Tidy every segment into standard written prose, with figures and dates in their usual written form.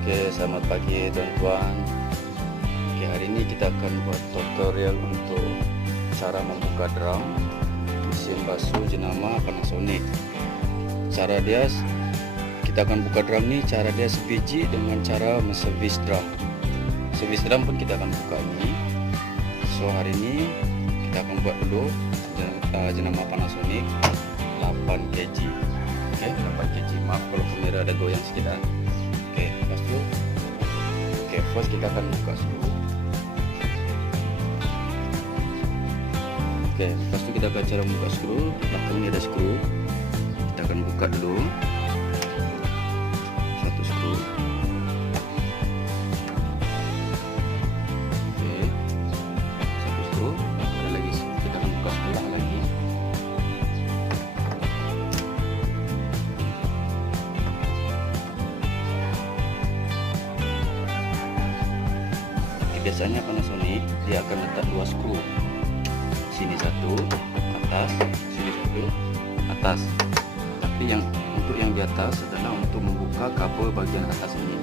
Oke, selamat pagi teman-teman. Oke, hari ini kita akan buat tutorial untuk cara membuka drum mesin basuh jenama Panasonic. Cara dia, kita akan buka drum ni, cara dia sebiji dengan cara menservis drum. Servis drum pun kita akan buka ini. So hari ini kita akan buat dulu jenama Panasonic 8 kg. Oke, 8 kg. Maaf kalau kamera ada goyang sedikit. Oke, lepas tu, first kita akan buka skru. Oke, lepas tu kita akan cara buka skru. Belakang ni ada skru. Kita akan buka dulu satu skru. Oke, satu skru. Ada lagi, kita akan buka sebelah lagi. Biasanya Panasonic dia akan letak dua skru, sini satu atas, sini satu atas. Tapi untuk yang di atas adalah untuk membuka kabel bagian atas ini,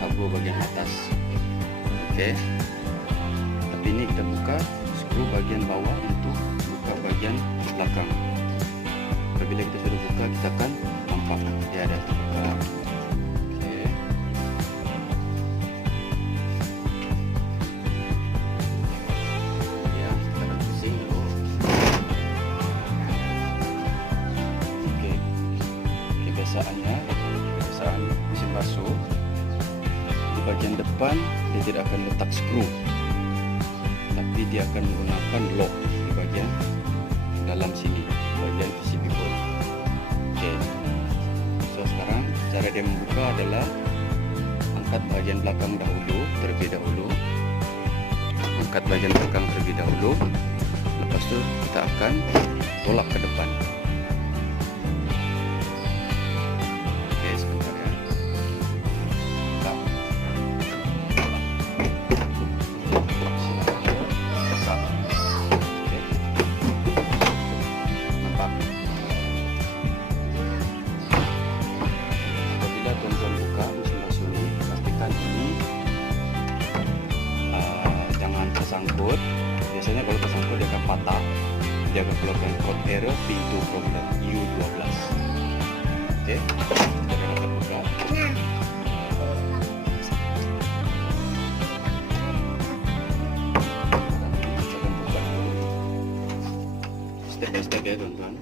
kabel bagian atas. Oke. Tapi ini kita buka skru bagian bawah untuk buka bagian belakang. Apabila kita sudah buka, kita akan nampak dia ada terbuka. Kebiasaan mesin basuh di bagian depan dia tidak akan letak skru, tapi dia akan menggunakan lock di bagian dalam sini, bagian PCB board. Oke, so sekarang cara dia membuka adalah angkat bagian belakang terlebih dahulu, angkat bagian belakang terlebih dahulu. Lepas tu kita akan tolak ke depan. Tersangkut, biasanya kalau tersangkut dia akan patah, dia akan keluarkan code error pintu problem U12. Oke, kita akan buka. Kita akan buka dulu step by step ya teman-teman.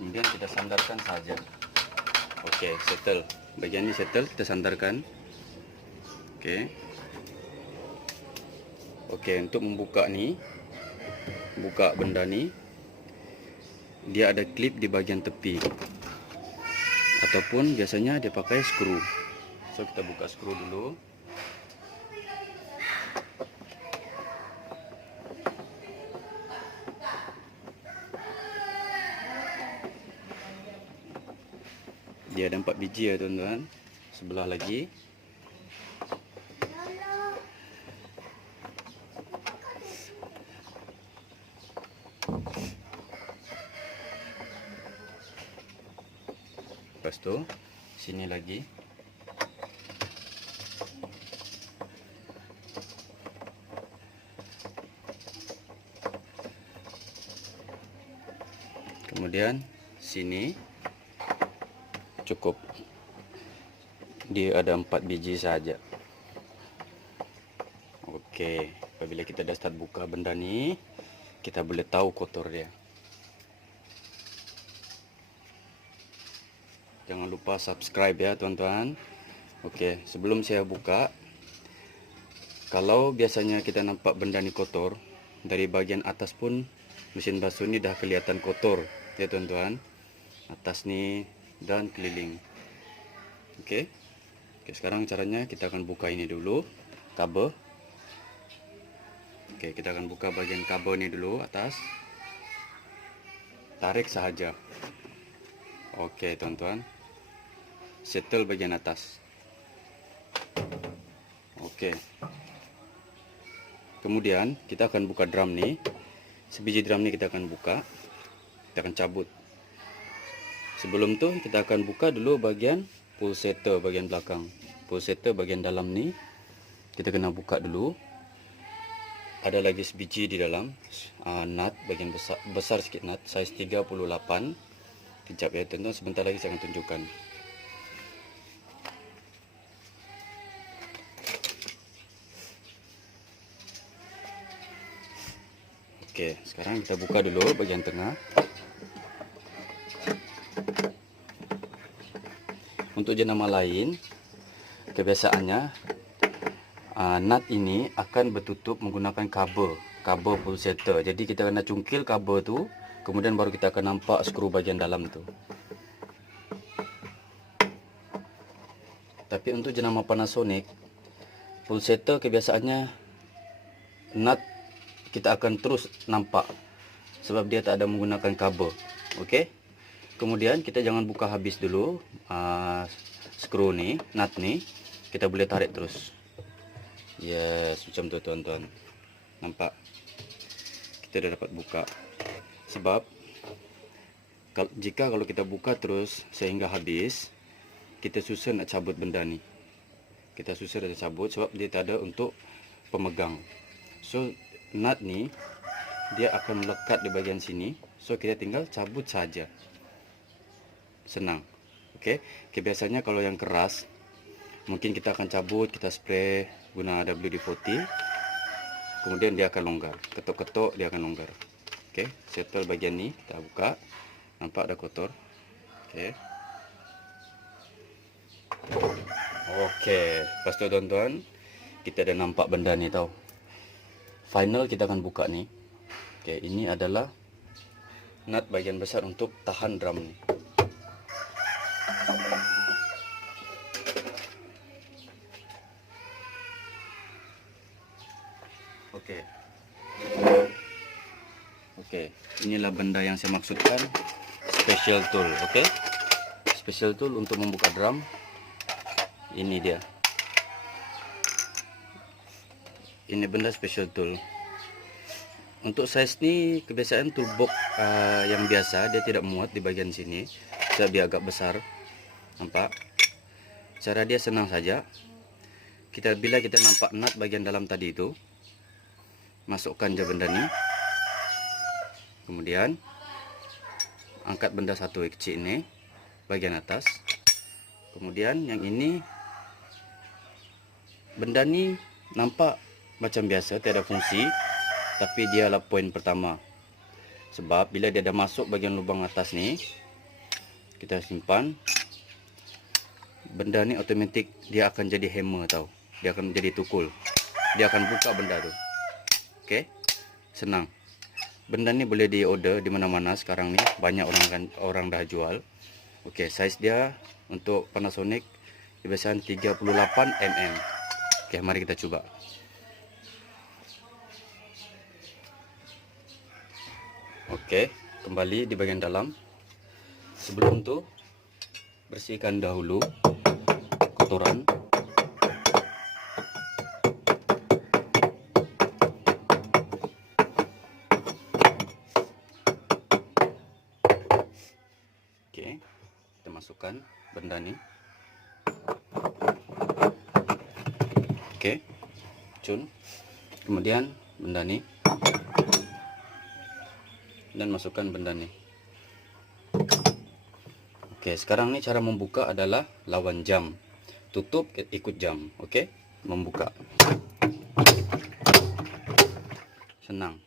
Kemudian kita sandarkan saja. Oke, settle. Bagian ini settle, kita sandarkan. Oke, untuk membuka ni, buka benda ni, dia ada klip di bagian tepi. Ataupun biasanya dia pakai skru. So kita buka skru dulu. Dia ada 4 biji ya teman-teman. Sebelah lagi. Lepas tu sini lagi. Kemudian sini. Cukup, dia ada 4 biji saja. Oke, apabila kita dah start buka benda ni, kita boleh tahu kotor dia. Jangan lupa subscribe ya teman-teman. Oke, sebelum saya buka, kalau biasanya kita nampak benda ni kotor, dari bagian atas pun mesin basuh ni dah kelihatan kotor ya teman-teman. Atas ni dan keliling. Oke, sekarang caranya kita akan buka ini dulu, kabel. Oke, kita akan buka bagian kabel ini dulu atas. Tarik sahaja. Oke teman-teman, settle bagian atas. Oke, Kemudian kita akan buka drum ni. Sebiji drum ni kita akan buka. Kita akan cabut. Sebelum tu kita akan buka dulu bahagian pulsator bahagian belakang. Pulsator bahagian dalam ni kita kena buka dulu. Ada lagi sebiji di dalam nut bahagian besar sikit, nut saiz 38. Kejap ya tuan-tuan, sebentar lagi saya akan tunjukkan. Okey, sekarang kita buka dulu bahagian tengah. Untuk jenama lain, kebiasaannya nut ini akan bertutup menggunakan kabel pulsator. Jadi kita kena cungkil kabel tu, kemudian baru kita akan nampak skru bahagian dalam tu. Tapi untuk jenama Panasonic, pulsator kebiasaannya nut kita akan terus nampak sebab dia tak ada menggunakan kabel. Okey. Kemudian kita jangan buka habis dulu skru ni, nut ni. Kita boleh tarik terus. Yes, macam tu tuan-tuan. Nampak? Kita dah dapat buka. Sebab jika kita buka terus sehingga habis, kita susah nak cabut benda ni. Kita susah nak cabut sebab dia tak ada untuk pemegang. So nut ni dia akan melekat di bahagian sini. So kita tinggal cabut saja. Senang. Okey. Biasanya kalau yang keras mungkin kita akan cabut, kita spray guna WD-40. Kemudian dia akan longgar. Ketuk-ketuk dia akan longgar. Okey, settle bahagian ni, kita buka. Nampak dah kotor. Okey. Okey, lepas tu tuan-tuan, kita dah nampak benda ni tau. Final kita akan buka ni. Okey, ini adalah nut bahagian besar untuk tahan drum ni. Okey. Okey, inilah benda yang saya maksudkan, special tool, okey? Special tool untuk membuka drum. Ini dia. Ini benda special tool. Untuk saiz ni kebiasaan toolbox yang biasa, dia tidak muat di bahagian sini sebab dia agak besar. Nampak? Cara dia senang saja. Bila kita nampak nut bahagian dalam tadi itu, masukkan je benda ni. Kemudian angkat benda satu kecil ni bahagian atas. Kemudian yang ini, benda ni nampak macam biasa, tiada fungsi, tapi dia adalah poin pertama. Sebab bila dia dah masuk bahagian lubang atas ni, kita simpan, benda ni automatik dia akan jadi hammer tau. Dia akan jadi tukul. Dia akan buka benda tu. Okey, senang. Benda ni boleh di order di mana-mana sekarang ni, banyak orang dah jual. Okey, saiz dia untuk Panasonic kebiasaan 38 mm. Okey, mari kita cuba. Okey, kembali di bahagian dalam. Sebelum tu bersihkan dahulu kotoran. Kita masukkan benda ni. Okey, cun. Kemudian benda ni, dan masukkan benda ni. Okey, sekarang ni cara membuka adalah lawan jam. Tutup ikut jam. Okey, membuka. Senang.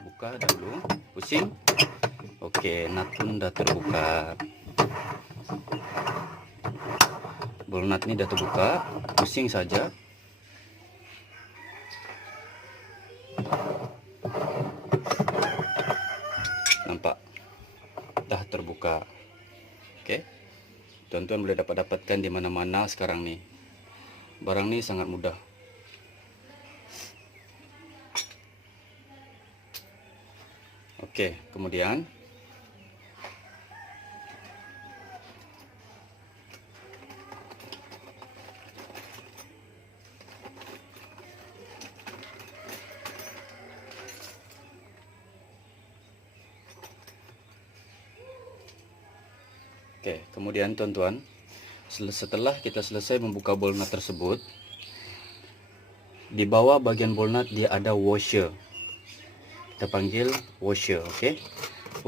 Buka dulu, pusing. Okey, nut pun dah terbuka. Bol nut ni dah terbuka, pusing saja. Nampak? Dah terbuka. Okey. Tuan-tuan boleh dapatkan di mana-mana sekarang ni. Barang ni sangat mudah. Okey, kemudian Oke, kemudian teman-teman, setelah kita selesai membuka ball nut tersebut, di bawah bagian ball nut dia ada washer. Kita panggil washer, oke.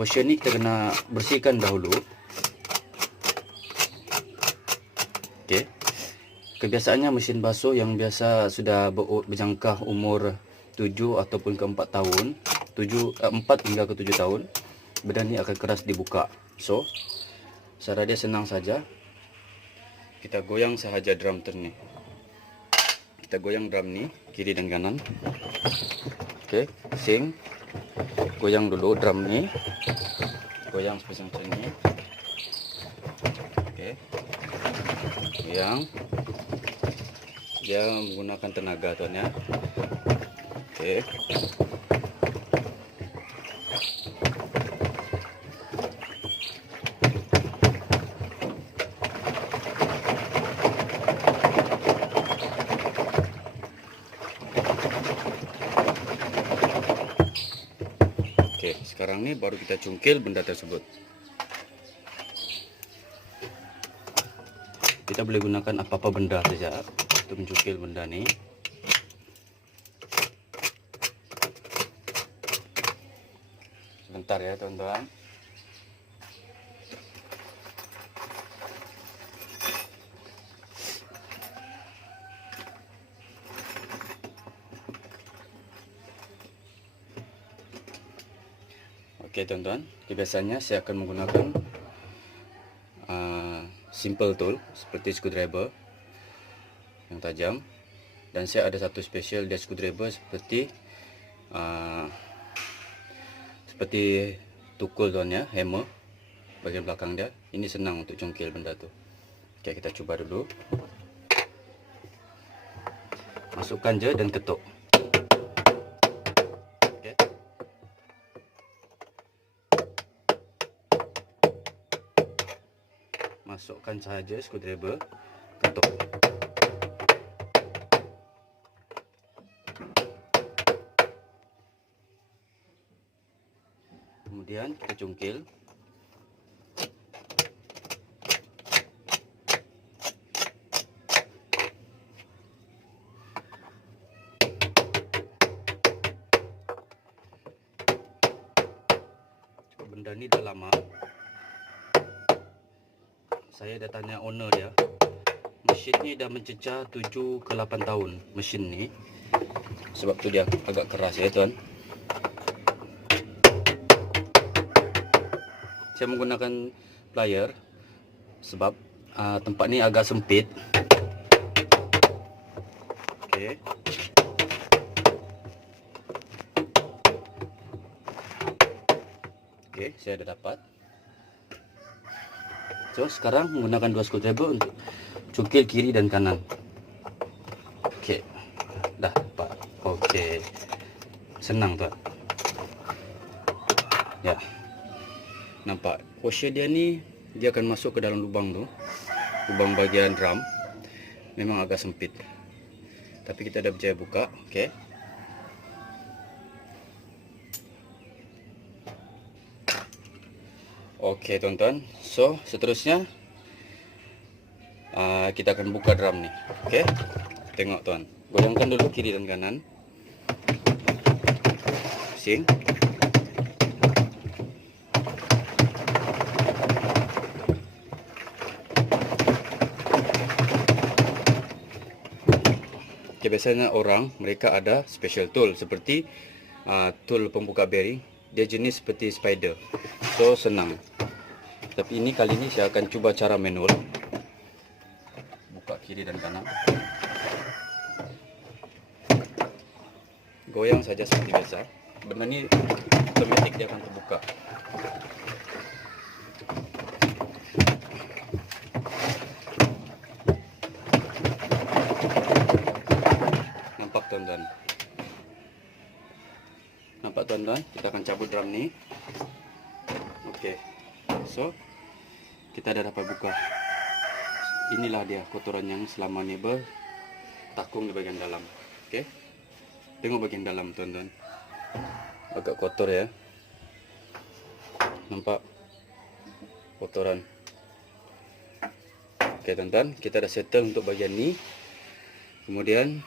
Washer ni kita kena bersihkan dahulu. Oke. Kebiasaannya mesin basuh yang biasa sudah berjangka umur 7 ataupun ke 4 tahun, 4 hingga ke 7 tahun, benda ni akan keras dibuka. So, cara dia senang saja. Kita goyang sahaja drum ni. Kita goyang drum ni kiri dan kanan. Okey, pusing. Goyang dulu drum ni. Goyang seperti macam ni. Okey. Goyang. Dia menggunakan tenaga tuan ya. Okey. Oke, sekarang ni baru kita cungkil benda tersebut. Kita boleh gunakan apa-apa benda saja untuk mencungkil benda ni. Sebentar ya teman-teman. Oke teman-teman, biasanya saya akan menggunakan simple tool seperti screwdriver yang tajam, dan saya ada satu special dia screwdriver seperti tukul tuan ya, hammer bagian belakang dia. Ini senang untuk congkil benda tu. Oke, kita coba dulu. Masukkan je dan ketuk. Masukkan sahaja screwdriver, ketuk. Kemudian kita cungkil. Benda ni dah lama. Saya dah tanya owner dia. Mesin ni dah mencecah 7 ke 8 tahun mesin ni. Sebab tu dia agak keras ya tuan. Saya menggunakan plier sebab tempat ni agak sempit. Okey. Okey, saya dah dapat. So, sekarang menggunakan dua screwdriver untuk cungkil kiri dan kanan. Okey. Dah dapat. Okey. Senang tuan. Ya. Nampak washer dia ni, dia akan masuk ke dalam lubang tu. Lubang bagian drum. Memang agak sempit. Tapi kita dah berjaya buka. Okey. Okey tuan-tuan, so seterusnya kita akan buka drum ni. Okey, tengok tuan, goyangkan dulu kiri dan kanan. Pusing. Okey, biasanya orang mereka ada special tool seperti tool pembuka bearing. Dia jenis seperti spider, so senang. Tapi ini kali ini saya akan cuba cara manual. Buka kiri dan kanan. Goyang saja seperti biasa. Benda ni otomatik dia akan terbuka. Nampak tuan-tuan? Nampak tuan-tuan? Kita akan cabut drum ni. Okey. So, kita dah dapat buka. Inilah dia kotoran yang selama ni bertakung di bagian dalam. Okey. Tengok bagian dalam tuan-tuan. Agak kotor ya. Nampak kotoran. Oke teman-teman, kita dah settle untuk bagian ni. Kemudian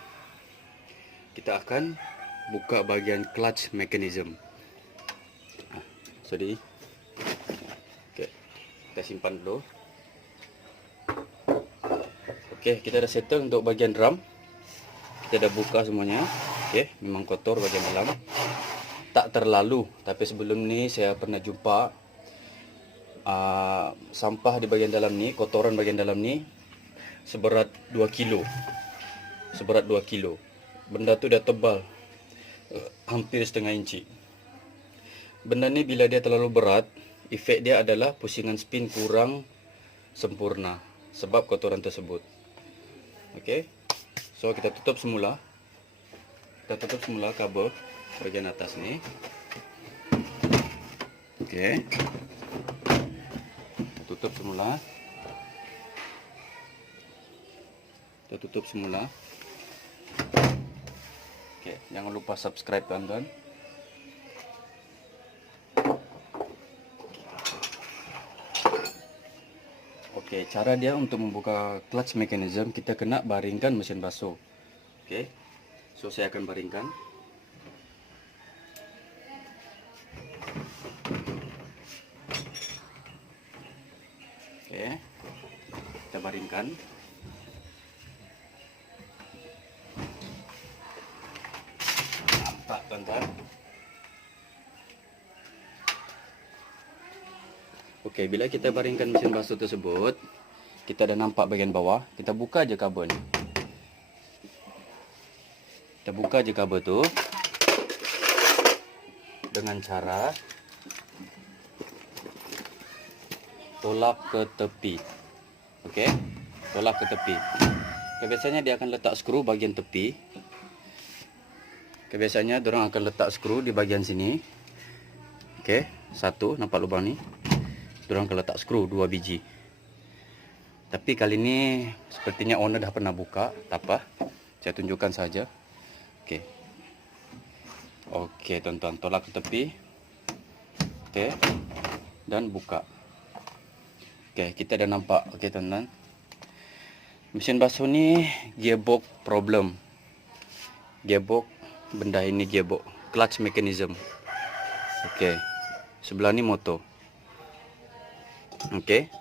kita akan buka bagian clutch mechanism. Sorry. Oke, kita simpan dulu. Oke, kita dah settle untuk bagian drum. Kita dah buka semuanya. Oke, memang kotor bagian dalam. Tak terlalu, tapi sebelum ni saya pernah jumpa sampah di bagian dalam ni, kotoran bagian dalam ni seberat 2 kilo. Seberat 2 kilo. Benda tu dah tebal, hampir setengah inci. Benda ni bila dia terlalu berat, efek dia adalah pusingan spin kurang sempurna sebab kotoran tersebut. Okey. So kita tutup semula. Kita tutup semula kabel bagian atas ni. Okey. Tutup semula. Kita tutup semula. Okey, jangan lupa subscribe tuan-tuan. Okey, cara dia untuk membuka clutch mechanism, kita kena baringkan mesin basuh. Okey. So saya akan baringkan. Okey. Kita baringkan. Nampak tuan-tuan? Okey, bila kita baringkan mesin basuh tersebut, kita dah nampak bahagian bawah. Kita buka je kabel ni. Kita buka je kabel tu dengan cara tolak ke tepi. Okey, tolak ke tepi. Biasanya dia akan letak skru bahagian tepi. Biasanya diorang akan letak skru di bahagian sini. Okey, satu, nampak lubang ni. Diorang akan letak skru 2 biji. Tapi kali ni sepertinya owner dah pernah buka. Tak apa, saya tunjukkan saja. Okey. Okey tuan-tuan, tolak ke tepi. Okey. Dan buka. Okey, kita dah nampak. Okey tuan-tuan. Mesin basuh ni gearbox problem. Gearbox, benda ini gearbox, clutch mechanism. Okey. Sebelah ni motor. Okey.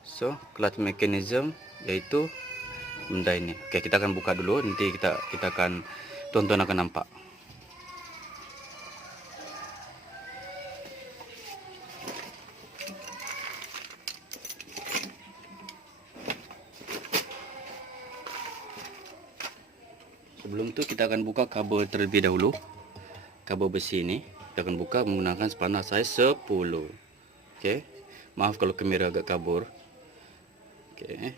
So, clutch mechanism iaitu benda ini. Okey, kita akan buka dulu, nanti kita akan tuan-tuan akan nampak. Sebelum tu kita akan buka kabel terlebih dahulu. Kabel besi ini kita akan buka menggunakan spanner saiz 10. Okey. Maaf kalau kamera agak kabur. Okey.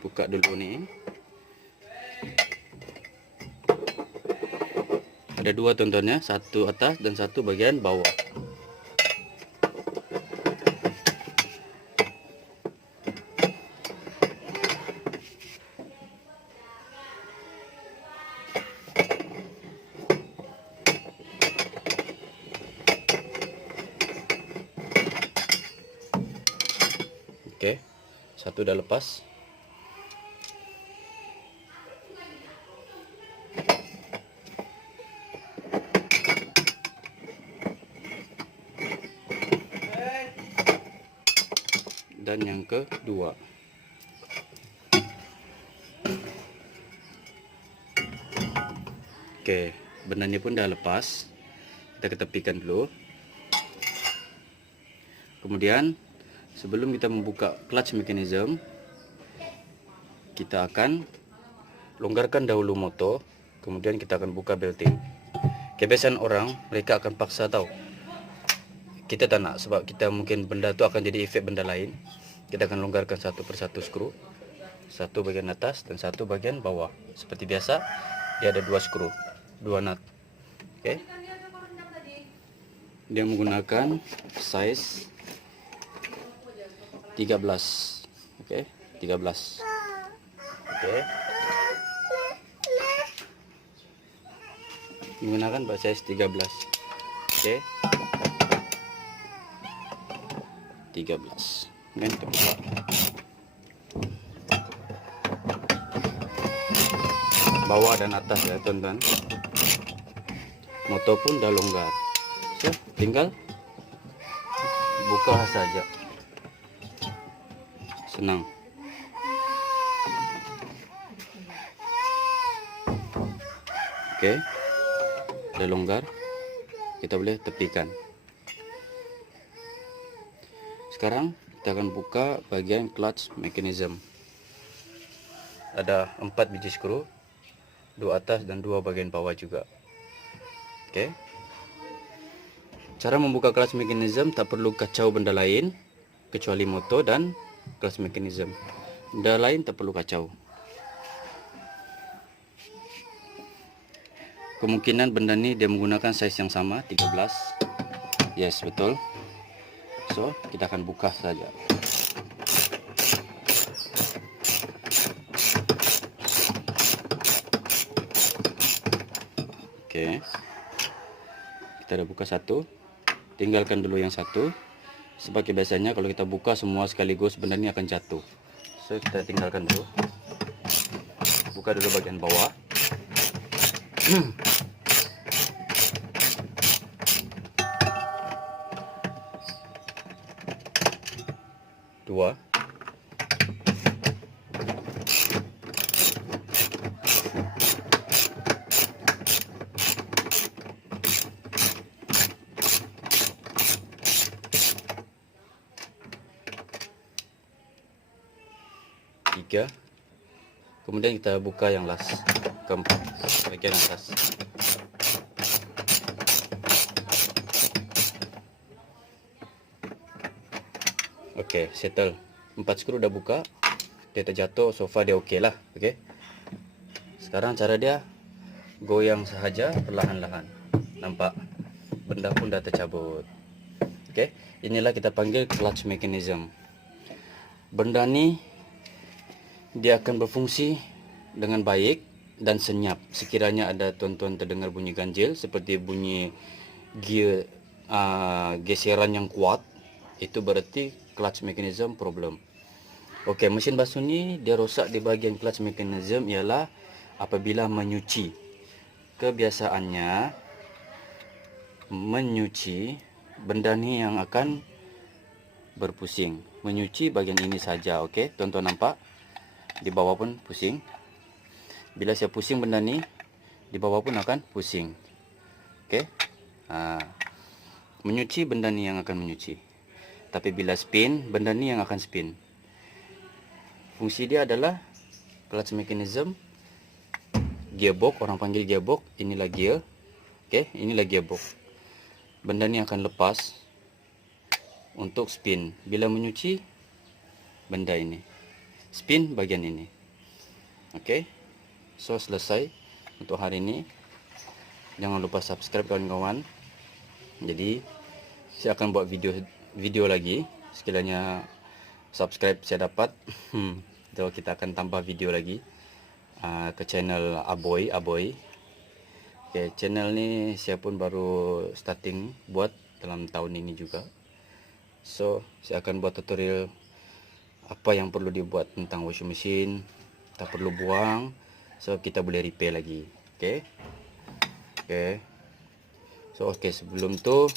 Buka dulu ni. Ada dua tuan-tuan ya, satu atas dan satu bagian bawah. Okey, satu dah lepas. Dan yang kedua. Okey, benda ni pun dah lepas. Kita ketepikan dulu. Kemudian sebelum kita membuka clutch mechanism, kita akan longgarkan dahulu motor, kemudian kita akan buka belting. Kebiasaan orang, mereka akan paksa tahu. Kita tak nak, sebab kita mungkin benda tu akan jadi efek benda lain. Kita akan longgarkan satu persatu skru. Satu bagian atas dan satu bagian bawah. Seperti biasa, dia ada dua skru, dua nut. Okey. Dia menggunakan size 13. Okey, 13. Okey. Menggunakan size 13. Okey. 13. Kan kita buka. Bawah dan atas ya tuan-tuan. Motor pun dah longgar. So, tinggal buka saja. Senang. Oke. Dah longgar. Kita boleh tepikan. Sekarang kita akan buka bagian clutch mechanism. Ada 4 biji skru, 2 atas dan 2 bagian bawah juga. Oke. Cara membuka clutch mechanism tak perlu kacau benda lain kecuali motor dan clutch mechanism. Benda lain tak perlu kacau. Kemungkinan benda ni dia menggunakan saiz yang sama, 13. Yes, betul. So, kita akan buka saja. Oke. Kita dah buka satu. Tinggalkan dulu yang satu. Seperti biasanya kalau kita buka semua sekaligus, benda ni akan jatuh. So, kita tinggalkan dulu. Buka dulu bagian bawah. Dua. Tiga. Kemudian kita buka yang last, keempat, bagian atas. Oke, settle. 4 skru dah buka. Dia terjatuh, sofa dia okey lah. Oke. Sekarang cara dia goyang sahaja perlahan-lahan. Nampak? Benda pun dah tercabut. Oke. Inilah kita panggil clutch mechanism. Benda ni dia akan berfungsi dengan baik dan senyap. Sekiranya ada tuan-tuan terdengar bunyi ganjil seperti bunyi gear geseran yang kuat, itu berarti clutch mechanism problem. Okey, mesin basuh ni dia rosak di bahagian clutch mechanism ialah apabila menyuci. Kebiasaannya menyuci benda ni yang akan berpusing. Menyuci bahagian ini saja, okey. Tuan-tuan nampak? Di bawah pun pusing. Bila saya pusing benda ni, di bawah pun akan pusing. Okey. Menyuci benda ni yang akan menyuci. Tapi bila spin, benda ni yang akan spin. Fungsi dia adalah clutch mechanism, gearbox, orang panggil gearbox, inilah gear. Okey, inilah gearbox. Benda ni akan lepas untuk spin. Bila menyuci, benda ini spin bagian ini. Okey. So, selesai untuk hari ini. Jangan lupa subscribe kawan-kawan. Jadi, saya akan buat video lagi. Sekiranya subscribe saya dapat, so kita akan tambah video lagi ke channel Aboy. Okay, channel ni saya pun baru starting buat dalam tahun ini juga. So, saya akan buat tutorial apa yang perlu dibuat tentang washing machine. Tak perlu buang, so kita boleh repair lagi. Okay. So, sebelum tu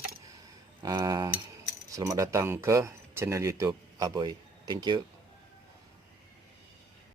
selamat datang ke channel YouTube Aboy. Thank you.